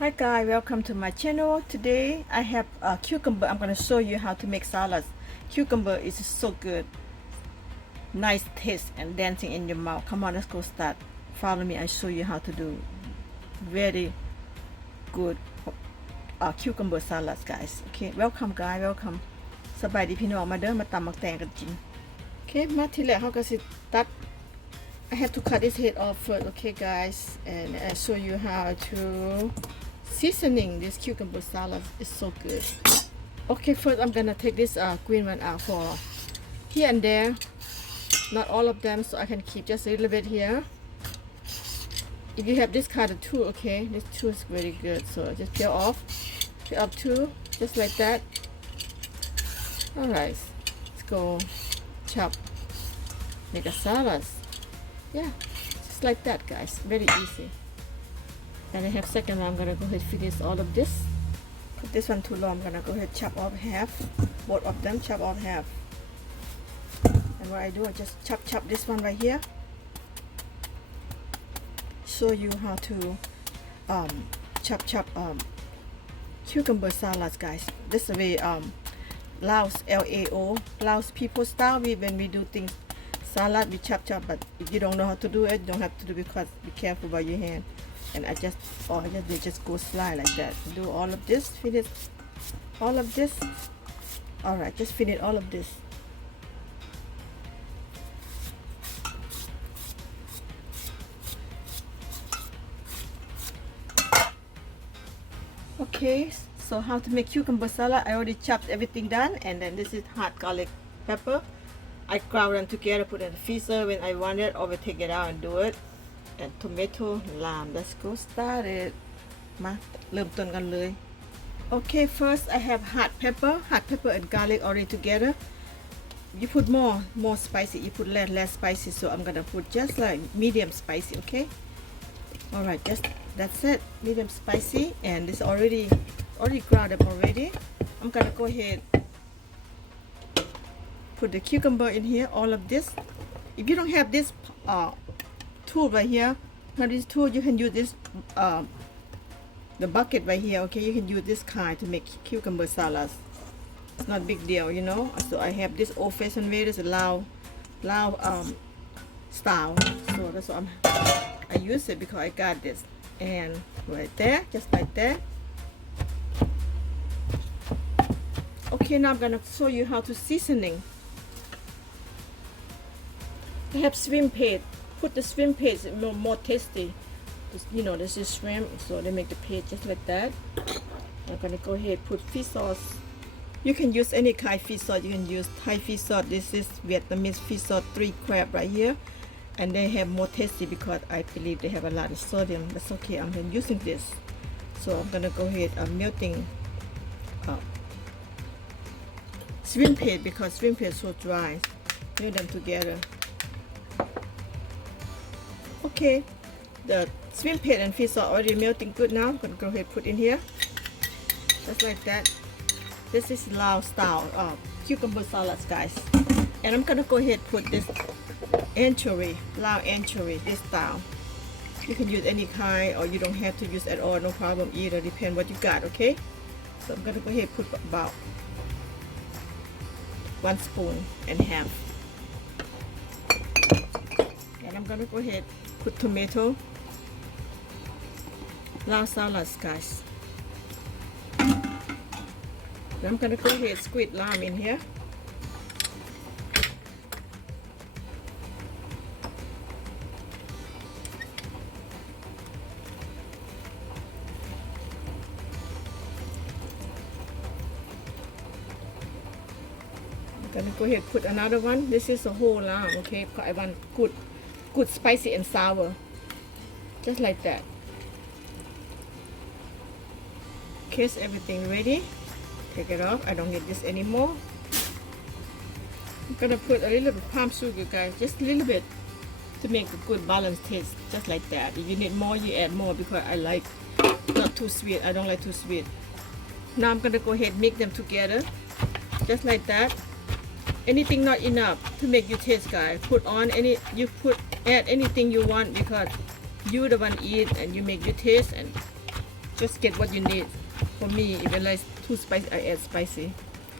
Hi guys, welcome to my channel. Today I have a cucumber. I'm going to show you how to make salads. Cucumber is so good, nice taste and dancing in your mouth. Come on, let's go start. Follow me. I show you how to do very good cucumber salads, guys. Okay, welcome guys, welcome. สบายดีพี่น้องมาเด้อมาตำมักแตงกันกิน Okay, มาทีแรกเขาก็สิตัด I have to cut this head off first, okay guys, and I show you how to seasoning this cucumber salad is so good. Okay, first I'm gonna take this green one out for here and there, not all of them, so I can keep just a little bit here. If you have this kind of tool, okay, this tool is very good, so just peel off two, just like that. Alright, let's go chop, make a salad. Yeah, just like that guys, very easy. And I have second one, I'm gonna go ahead and finish all of this. If this one too long, I'm gonna go ahead and chop off half, both of them chop off half. And what I do, I just chop this one right here. Show you how to chop cucumber salads, guys. This is the way Laos Lao Laos people style. When we do things salad, we chop, but if you don't know how to do it, you don't have to do, because be careful about your hand. And I just go slide like that. Do all of this, finish all of this. Alright, just finish all of this. Okay, so how to make cucumber salad? I already chopped everything done, and then this is hot garlic pepper. I ground them together, put it in the freezer. When I want it, I will take it out and do it. And tomato, lime. Let's go start it. มาเริ่มต้นกันเลย Okay, first I have hot pepper and garlic already together. You put more spicy. You put less spicy. So I'm gonna put just like medium spicy. Okay. Alright, just that's it. Medium spicy, and this already ground up already. I'm gonna go ahead put the cucumber in here. All of this. If you don't have this tool right here, not this tool, you can use this the bucket right here. Okay, you can use this kind to make cucumber salads. It's not a big deal, you know. So I have this old-fashioned way. This is Lao style. So that's what I use it because I got this. And right there, just like that. Okay, now I'm gonna show you how to seasoning. I have shrimp paste. Put the shrimp paste more tasty. You know, this is shrimp, so they make the paste just like that. I'm gonna go ahead put fish sauce. You can use any kind of fish sauce. You can use Thai fish sauce. This is Vietnamese fish sauce 3 crab right here, and they have more tasty because I believe they have a lot of sodium. That's okay. I'm using this, so I'm gonna go ahead melting shrimp paste because shrimp paste is so dry. Melt them together. Okay, the shrimp paste and fish sauce already melting good now. I'm gonna go ahead and put in here, just like that. This is Lao style cucumber salads, guys. And I'm gonna go ahead and put this anchovy, Lao anchovy, this style. You can use any kind, or you don't have to use at all, no problem either. Depend what you got, okay? So I'm gonna go ahead and put about 1 spoon and half. And I'm gonna go ahead put tomato, Lao salads, guys. And I'm gonna go ahead squeeze lime in here. I'm gonna go ahead put another one. This is a whole lime, okay? Because I want good spicy and sour, just like that. Okay, so everything ready. Take it off. I don't need this anymore. I'm gonna put a little bit of palm sugar, guys, just a little bit to make a good balanced taste, just like that. If you need more, you add more because I like not too sweet. I don't like too sweet. Now I'm gonna go ahead and mix them together, just like that. Anything not enough to make you taste, guys, put on any, add anything you want because you the one eat and you make your taste, and just get what you need. For me, if I like too spicy, I add spicy.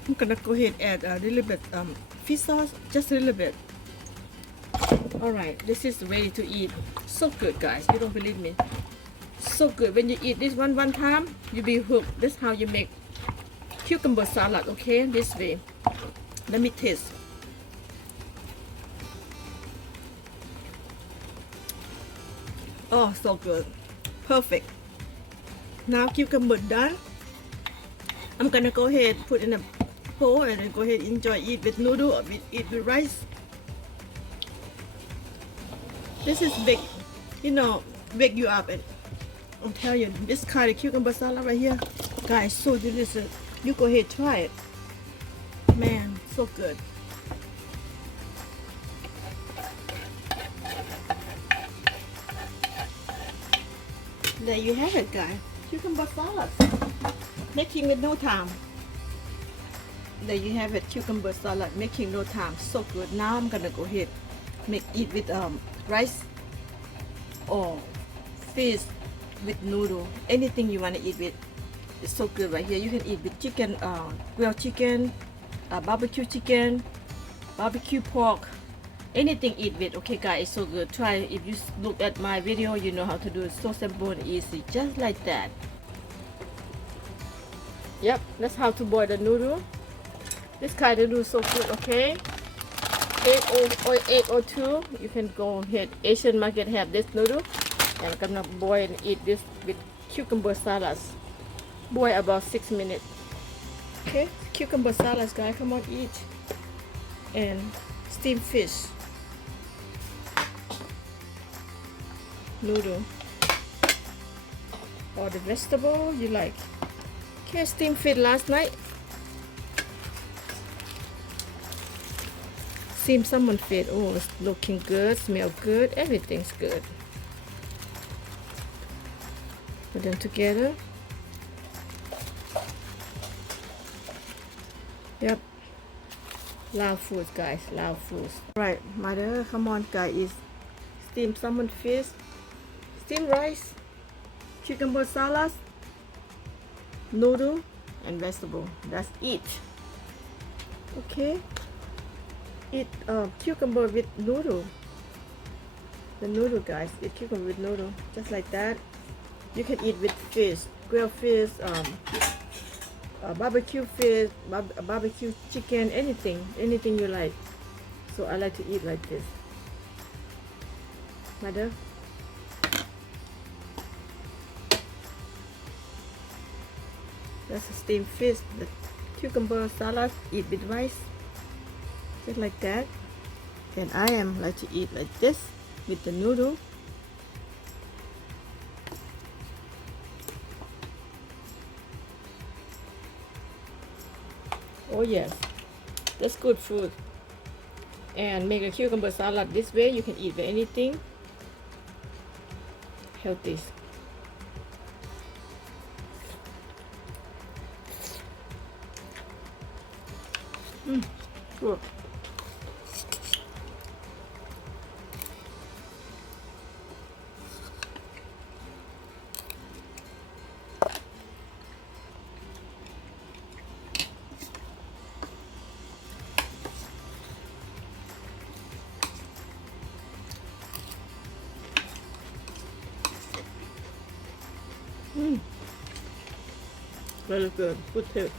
I'm gonna go ahead and add a little bit fish sauce, just a little bit. Alright, this is ready to eat. So good, guys. You don't believe me? So good. When you eat this one time, you be hooked. This is how you make cucumber salad, okay? This way. Let me taste. Oh, so good. Perfect. Now cucumber done. I'm gonna go ahead put in a bowl and then go ahead enjoy eat with noodle or eat with rice. This is big, you know, wake you up, and I'm telling you, this kind of cucumber salad right here, guys, so delicious. You go ahead try it. Man, so good. There you have it, guys. Cucumber salad. Making with no time. There you have it, cucumber salad. Making no time. So good. Now I'm gonna go ahead eat with rice or fish with noodle. Anything you wanna eat with. It's so good right here. You can eat with chicken, grilled chicken, barbecue chicken, barbecue pork. Anything eat with. Okay guys, it's so good. Try. If you look at my video, you know how to do it. So simple and easy, just like that. Yep, that's how to boil the noodle. This kind of noodle is so good. Okay, 802. You can go ahead. Asian market have this noodle, and I'm gonna boil and eat this with cucumber salads. Boil about 6 minutes. Okay, cucumber salads, guys. Come on, eat. And steamed fish. Noodle. Or the vegetable you like. Okay, steamed fish last night. Steamed salmon fish. Oh, it's looking good. Smell good. Everything's good. Put them together. Yep. Loud foods, guys. Loud foods. Right, mother, come on, guys. Is steamed salmon fish, steamed rice, cucumber salad, noodle, and vegetable. That's it. Okay. Eat cucumber with noodle. The noodle, guys. Eat cucumber with noodle, just like that. You can eat with fish, grilled fish, barbecue fish, barbecue chicken, anything you like. So I like to eat like this. Mother. That's a steamed fish. The cucumber salad, eat with rice, just like that. And I am like to eat like this with the noodle. Oh yes, that's good food. And make a cucumber salad this way. You can eat with anything. Healthy. Good. Very good. Good taste.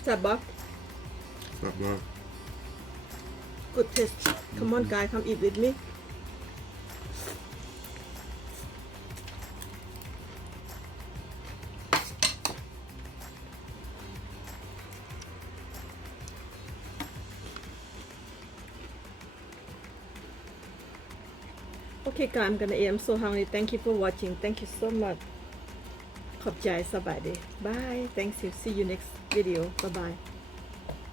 Sabah. Sabah. Good taste. Come on, guys, come eat with me. Okay, guys, I'm gonna eat. I'm so hungry. Thank you for watching. Thank you so much. ขอบใจสบายดี Bye. Thanks you. See you next video. Bye bye.